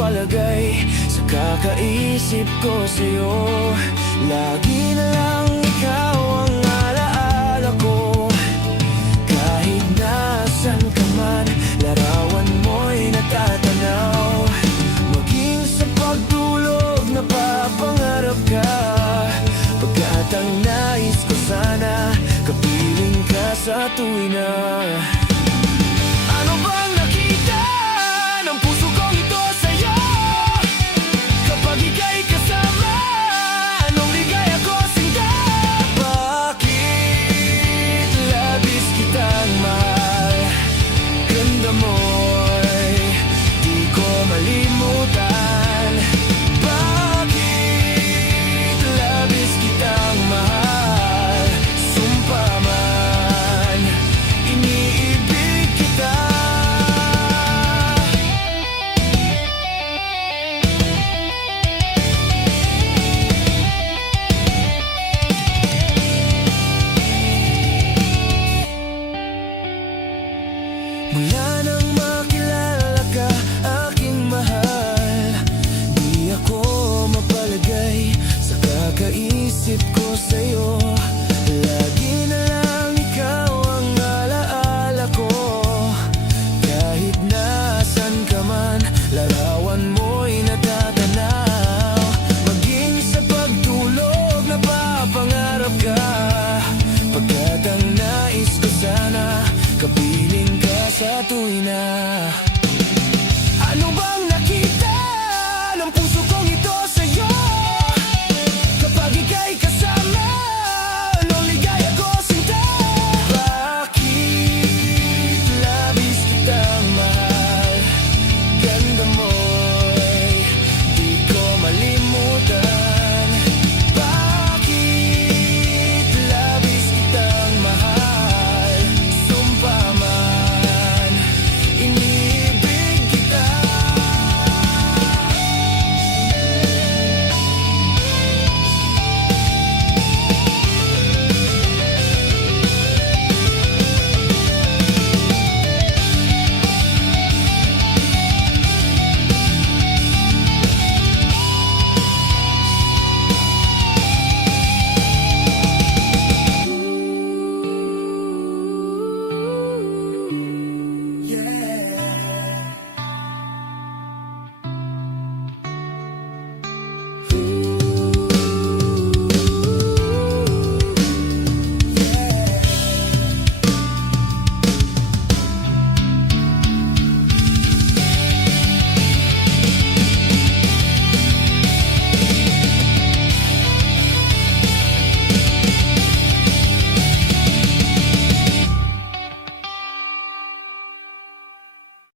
mapalagay sa kakaisip ko sa'yo. Lagi na lang ikaw ang alaala ko. Kahit nasan ka man, larawan mo'y natatanaw. Maging sa pagtulog, napapangarap ka. Pagkat ang nais ko sana, kapiling ka sa tuwina. Ano bang nakita ng puso kong ito sa'yo? Kapag ika'y kasama, anong ligaya ko sinta? Bakit labis kitang mahal? Ganda mo'y di ko malimutan. Bakit labis kitang mahal? Sumpa man, iniibig kita. Mula nang makilala ka, aking mahal, di ako mapalagay sa kakaisip ko sa'yo. Lagi na lang ikaw ang alaala ko. Kahit nasan ka man, larawan mo'y natatanaw. Maging sa pagtulog, napapangarap ka. Pagkat ang nais ko sana, kapiling ka sa tuwina.